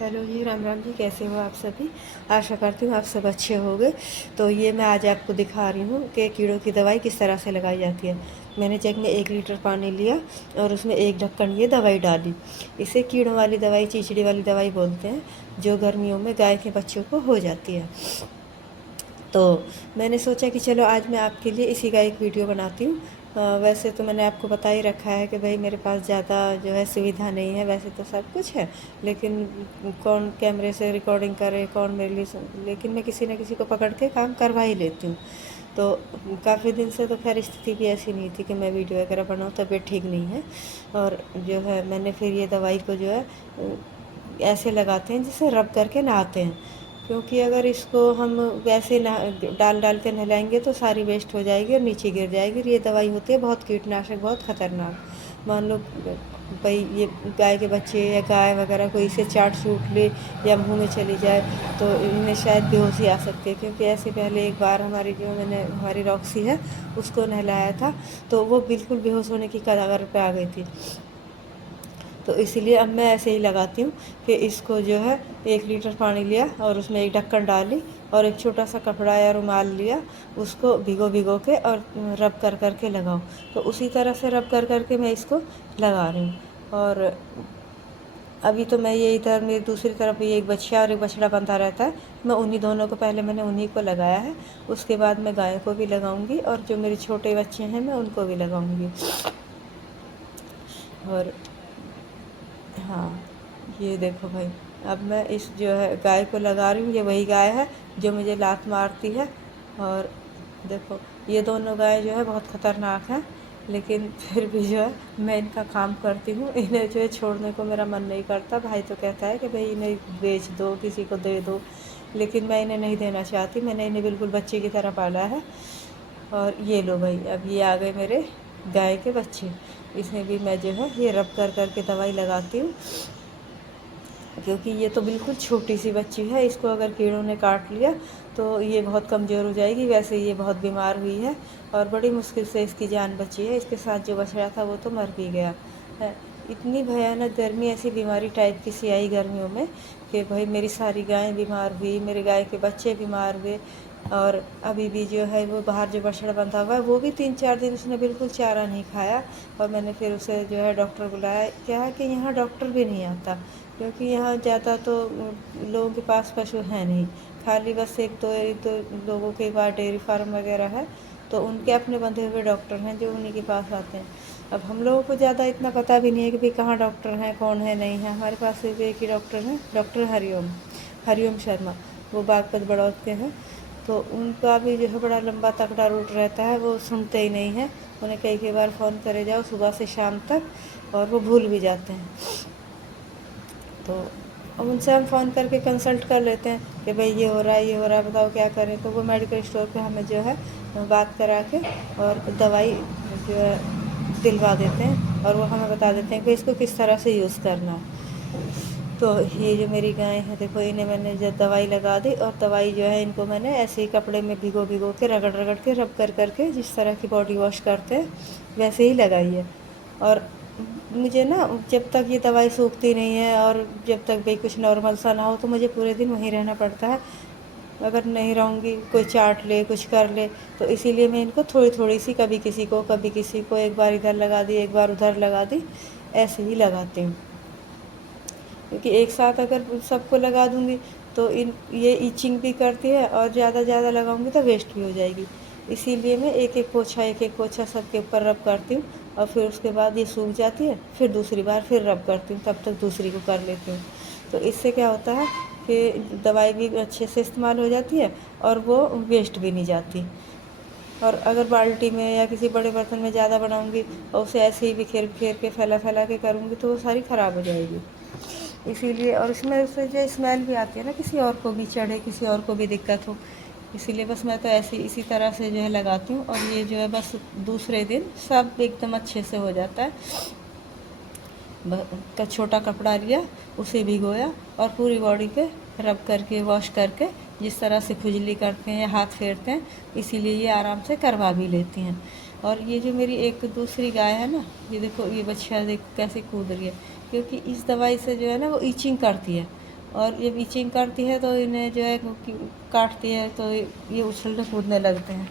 Hello जी, राम राम जी। कैसे हो आप सभी? आशा करती हूँ आप सब अच्छे होंगे। तो ये मैं आज आपको दिखा रही हूँ कि कीड़ों की दवाई किस तरह से लगाई जाती है। मैंने जग में 1 लीटर पानी लिया और उसमें एक ढक्कन ये दवाई डाली। इसे कीड़ों वाली दवाई, चिचड़ी वाली दवाई बोलते हैं, जो गर्मियों में गाय के बच्चों को हो जाती है। तो मैंने सोचा कि चलो आज मैं आपके लिए इसी का एक वीडियो बनाती हूँ। वैसे तो मैंने आपको बता ही रखा है कि भाई मेरे पास ज़्यादा जो है सुविधा नहीं है, वैसे तो सब कुछ है, लेकिन कौन कैमरे से रिकॉर्डिंग करे, कौन मेरे लिए लेकिन मैं किसी न किसी को पकड़ के काम करवा ही लेती हूँ। तो काफ़ी दिन से तो खैर स्थिति भी ऐसी नहीं थी कि मैं वीडियो वगैरह बनाऊँ, तबीयत ठीक नहीं है। और जो है मैंने फिर ये दवाई को जो है ऐसे लगाते हैं जिसे रब करके नहाते हैं, क्योंकि अगर इसको हम वैसे डाल डाल के नहलाएंगे तो सारी वेस्ट हो जाएगी और नीचे गिर जाएगी। और ये दवाई होती है बहुत कीटनाशक, बहुत ख़तरनाक। मान लो भाई ये गाय के बच्चे या गाय वगैरह कोई इसे चाट चूट ले या मुंह में चली जाए तो इनमें शायद बेहोशी आ सकती है। क्योंकि ऐसे पहले एक बार हमारी रॉक्सी है, उसको नहलाया था तो वो बिल्कुल बेहोश होने की कगार पे आ गई थी। तो इसीलिए अब मैं ऐसे ही लगाती हूँ कि इसको जो है 1 लीटर पानी लिया और उसमें एक ढक्कन डाली और एक छोटा सा कपड़ा या रुमाल लिया, उसको भिगो भिगो के और रब कर कर के लगाओ। तो उसी तरह से रब कर कर के मैं इसको लगा रही हूँ। और अभी तो मैं ये इधर मेरी दूसरी तरफ ये एक बछिया और एक बछड़ा बंधा रहता है, मैं उन्हीं दोनों को पहले मैंने उन्हीं को लगाया है। उसके बाद मैं गाय को भी लगाऊंगी और जो मेरे छोटे बच्चे हैं मैं उनको भी लगाऊंगी। और हाँ, ये देखो भाई, अब मैं इस जो है गाय को लगा रही हूँ। ये वही गाय है जो मुझे लात मारती है। और देखो ये दोनों गाय जो है बहुत ख़तरनाक हैं, लेकिन फिर भी जो है मैं इनका काम करती हूँ। इन्हें जो है छोड़ने को मेरा मन नहीं करता। भाई तो कहता है कि भाई इन्हें बेच दो, किसी को दे दो, लेकिन मैं इन्हें नहीं देना चाहती। मैंने इन्हें बिल्कुल बच्चे की तरह पाला है। और ये लो भाई, अब ये आ गए मेरे गाय के बच्चे। इसमें भी मैं जो है ये रब कर कर के दवाई लगाती हूँ, क्योंकि ये तो बिल्कुल छोटी सी बच्ची है। इसको अगर कीड़ों ने काट लिया तो ये बहुत कमज़ोर हो जाएगी। वैसे ये बहुत बीमार हुई है और बड़ी मुश्किल से इसकी जान बची है। इसके साथ जो बछड़ा था वो तो मर भी गया है। इतनी भयानक गर्मी, ऐसी बीमारी टाइप की सी आई गर्मियों में कि भाई मेरी सारी गायें बीमार हुई, मेरे गाय के बच्चे बीमार हुए। और अभी भी जो है वो बाहर जो बछड़ा बंधा हुआ है वो भी 3-4 दिन उसने बिल्कुल चारा नहीं खाया। और मैंने फिर उसे जो है डॉक्टर बुलाया। क्या है कि यहाँ डॉक्टर भी नहीं आता, क्योंकि यहाँ ज़्यादा तो लोगों के पास पशु हैं नहीं। खाली बस एक दो लोगों के पास डेयरी फार्म वगैरह है, तो उनके अपने बंधे हुए डॉक्टर हैं जो उन्हीं के पास आते हैं। अब हम लोगों को ज़्यादा इतना पता भी नहीं है कि भाई कहाँ डॉक्टर हैं, कौन है, नहीं है। हमारे पास सिर्फ एक ही डॉक्टर हैं, डॉक्टर हरिओम, हरिओम शर्मा। वो बागपत बड़ौद के हैं। तो उनका भी जो है बड़ा लंबा तगड़ा रूट रहता है, वो सुनते ही नहीं हैं। उन्हें कई कई बार फ़ोन करे जाओ सुबह से शाम तक, और वो भूल भी जाते हैं। तो अब उनसे हम फ़ोन करके कंसल्ट कर लेते हैं कि भाई ये हो रहा है, ये हो रहा है, बताओ क्या करें। तो वो मेडिकल स्टोर पे हमें जो है बात करा के और दवाई जो है दिलवा देते हैं, और वो हमें बता देते हैं कि इसको किस तरह से यूज़ करना है। तो ये जो मेरी गाय है देखो, इन्हें मैंने जब दवाई लगा दी, और दवाई जो है इनको मैंने ऐसे ही कपड़े में भिगो भिगो के रगड़ रगड़ के रब कर करके जिस तरह की बॉडी वॉश करते हैं वैसे ही लगाई है। और मुझे ना जब तक ये दवाई सूखती नहीं है और जब तक भाई कुछ नॉर्मल सा ना हो तो मुझे पूरे दिन वहीं रहना पड़ता है। अगर नहीं रहूँगी कोई चाट ले, कुछ कर ले, तो इसीलिए मैं इनको थोड़ी थोड़ी सी, कभी किसी को कभी किसी को, एक बार इधर लगा दी, एक बार उधर लगा दी, ऐसे ही लगाती हूँ। क्योंकि एक साथ अगर सबको लगा दूँगी तो इन ये ईचिंग भी करती है, और ज़्यादा लगाऊँगी तो वेस्ट भी हो जाएगी। इसीलिए मैं एक एक पोछा सबके ऊपर रब करती हूँ, और फिर उसके बाद ये सूख जाती है, फिर दूसरी बार फिर रब करती हूँ, तब तक दूसरी को कर लेती हूँ। तो इससे क्या होता है कि दवाई भी अच्छे से इस्तेमाल हो जाती है और वो वेस्ट भी नहीं जाती। और अगर बाल्टी में या किसी बड़े बर्तन में ज़्यादा बनाऊँगी और उसे ऐसे ही बिखेर बिखेर के फैला फैला के करूँगी तो वो सारी ख़राब हो जाएगी। इसीलिए, और इसमें उससे जो स्मेल भी आती है ना, किसी और को भी चढ़े, किसी और को भी दिक्कत हो, इसीलिए बस मैं तो ऐसे इसी तरह से जो है लगाती हूँ। और ये जो है बस दूसरे दिन सब एकदम अच्छे से हो जाता है। का छोटा कपड़ा लिया, उसे भिगोया और पूरी बॉडी पे रब करके, वॉश करके, जिस तरह से खुजली करते हैं या हाथ फेरते हैं, इसीलिए ये आराम से करवा भी लेती हैं। और ये जो मेरी एक दूसरी गाय है ना, ये देखो ये बच्चियाँ देखो कैसे कूद रही है, क्योंकि इस दवाई से जो है ना वो ईचिंग करती है। और जब इचिंग करती है तो इन्हें जो है काटती है तो ये उछलने कूदने लगते हैं।